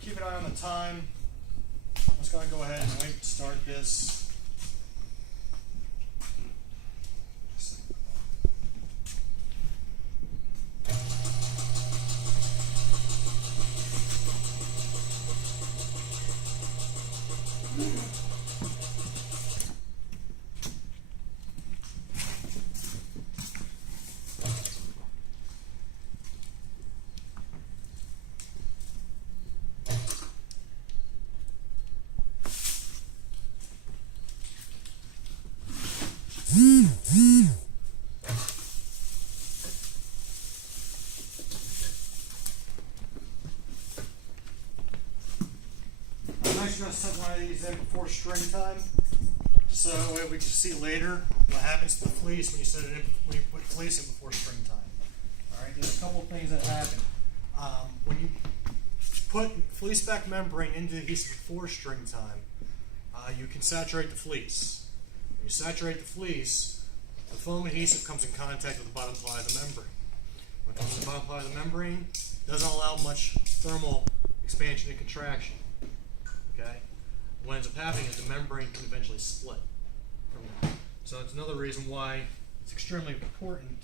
keep an eye on the time. I'm just going to go ahead and wait to start this. I'm actually going to set one of these in before string time, just so that way we can see later what happens to the fleece when you set it in, when you put fleece in before string time. All right, there's a couple of things that happen. When you put fleece back membrane into the adhesive before string time, you can saturate the fleece. When you saturate the fleece, the foam adhesive comes in contact with the bottom ply of the membrane. When it comes to the bottom ply of the membrane, it doesn't allow much thermal expansion and contraction. Okay? What ends up happening is the membrane can eventually split from that. So that's another reason why it's extremely important.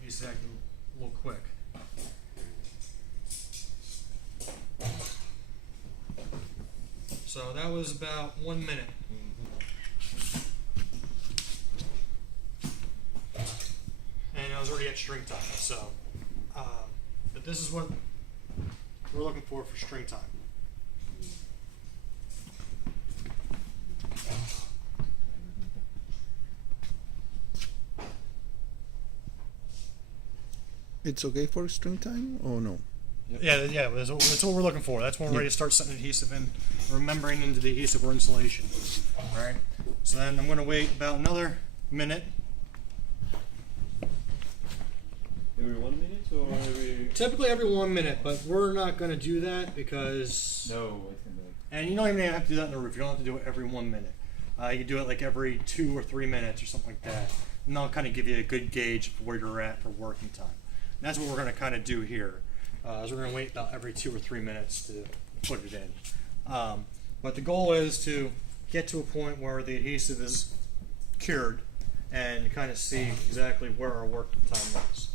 He's acting a little quick. So that was about 1 minute. And I was already at string time. So, but this is what we're looking for string time. It's okay for string time or no? Yeah, that's what we're looking for. That's when we're ready to start setting adhesive in, or membrane into the adhesive or insulation. All right. So then I'm going to wait about another minute. Every 1 minute or every? Typically every 1 minute, but we're not going to do that because. No, I think like. And you don't even have to do that in the roof. You don't have to do it every 1 minute. You can do it like every 2 or 3 minutes or something like that, and that'll kind of give you a good gauge of where you're at for working time. And that's what we're going to kind of do here. Is we're going to wait about every 2 or 3 minutes to put it in. But the goal is to get to a point where the adhesive is cured and kind of see exactly where our work time is.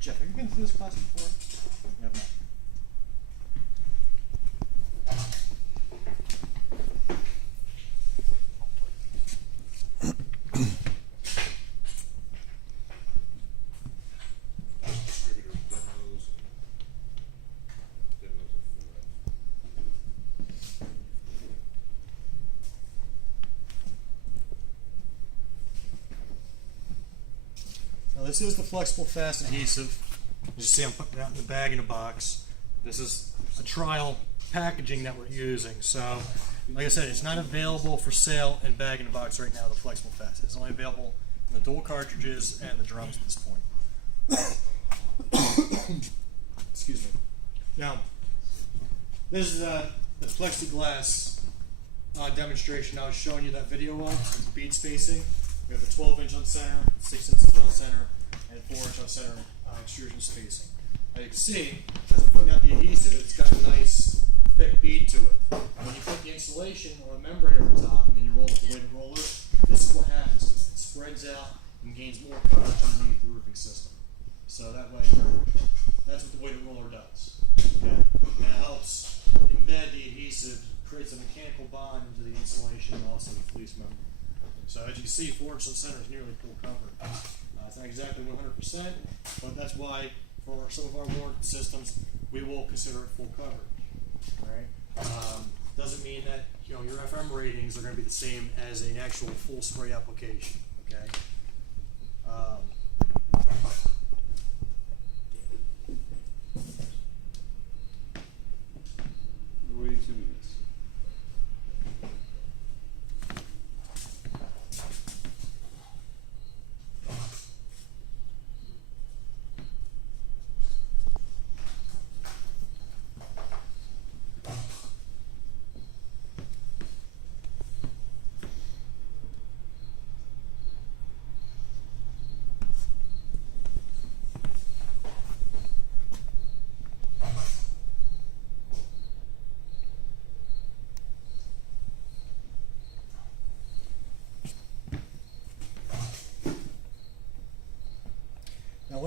Jeff, have you been through this class before? You have not. This is the flexible fast adhesive. You see I'm putting it out in the bag in a box. This is a trial packaging that we're using. So, like I said, it's not available for sale in bag in a box right now, the flexible fast. It's only available in the dual cartridges and the drums at this point. Excuse me. Now, this is the plexiglass demonstration I was showing you that video of, the bead spacing. We have a 12-inch on center, 6 inches on center, and 4-inch on center extrusion spacing. Now you can see, as I'm putting out the adhesive, it's got a nice thick bead to it. When you put the insulation or a membrane over top, and then you roll it with the weighted roller, this is what happens to it. It spreads out and gains more coverage underneath the roofing system. So that way, that's what the weighted roller does. Okay? And it helps embed the adhesive, creates a mechanical bond into the insulation and also the fleece membrane. So as you can see, 4-inch on center is nearly full covered. It's not exactly 100%, but that's why for some of our warranted systems, we will consider it full coverage. All right? Doesn't mean that your FM ratings are going to be the same as an actual full spray application. Okay. Wait 2 minutes.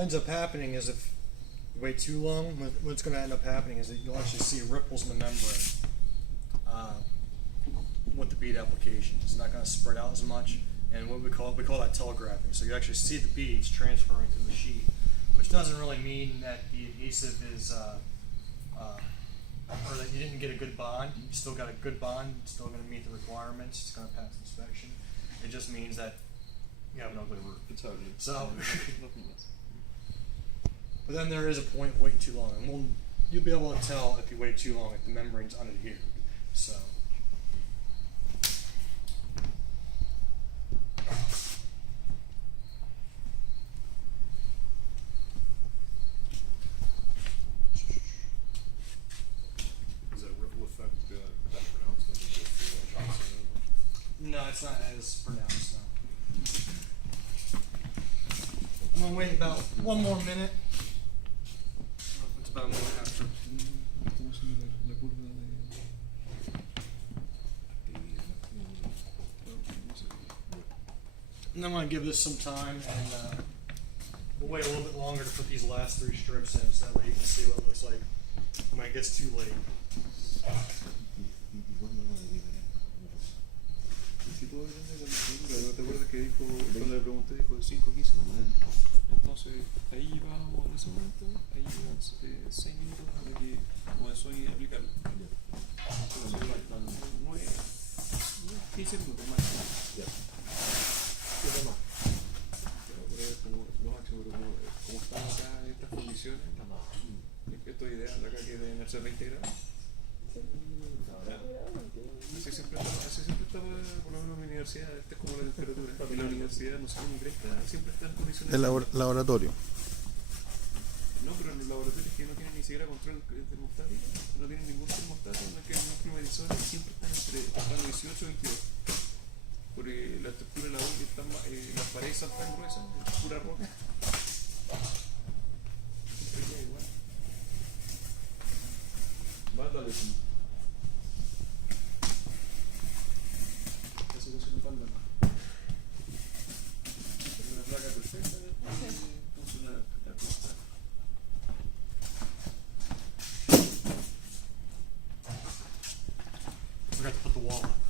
ends up happening is if you wait too long, what's going to end up happening is that you'll actually see ripples in the membrane with the bead application. It's not going to spread out as much, and we call that telegraphing. So you actually see the beads transferring to the sheet, which doesn't really mean that the adhesive is or that you didn't get a good bond. You still got a good bond. It's still going to meet the requirements. It's going to pass inspection. It just means that you have an ugly roof. It's ugly. So, Nothing else. but then there is a point of waiting too long, and you'll be able to tell if you wait too long if the membrane's unadhered. So. Is that ripple effect that pronounced when you go through shots? No, it's not as pronounced. No. I'm gonna wait about one more minute. It's about a minute after. Estamos en la curva de... And I'm gonna give this some time, and we'll wait a little bit longer to put these last 3 strips in, so that way you can see what it looks like when it gets too late. Si todo depende de la temperatura, ¿te acuerdas que dijo, cuando le pregunté, dijo 5 o 15 minutos? Entonces, ahí llevábamos en ese momento, ahí llevan 6 minutos para que comenzó a aplicarlo. Entonces, 15 minutos más. Pero lo máximo, pero como estamos acá en estas condiciones, esto es ideal acá que deben ser 20 grados. Así siempre está, por lo menos en mi universidad, esta es como la temperatura. En la universidad, no sé, en Grecia siempre está en condiciones. El laboratorio. No, pero en los laboratorios que no tienen ni siquiera control termostático, no tienen ningún termostato, no es que los climatizadores siempre están entre 18 y 22. Porque la estructura de la olla está, las paredes son tan gruesas, es pura roca. Siempre es igual. Mátale, sí. Esa situación es tan larga. Es una placa perfecta, funciona la pista. Forgot to put the wall up.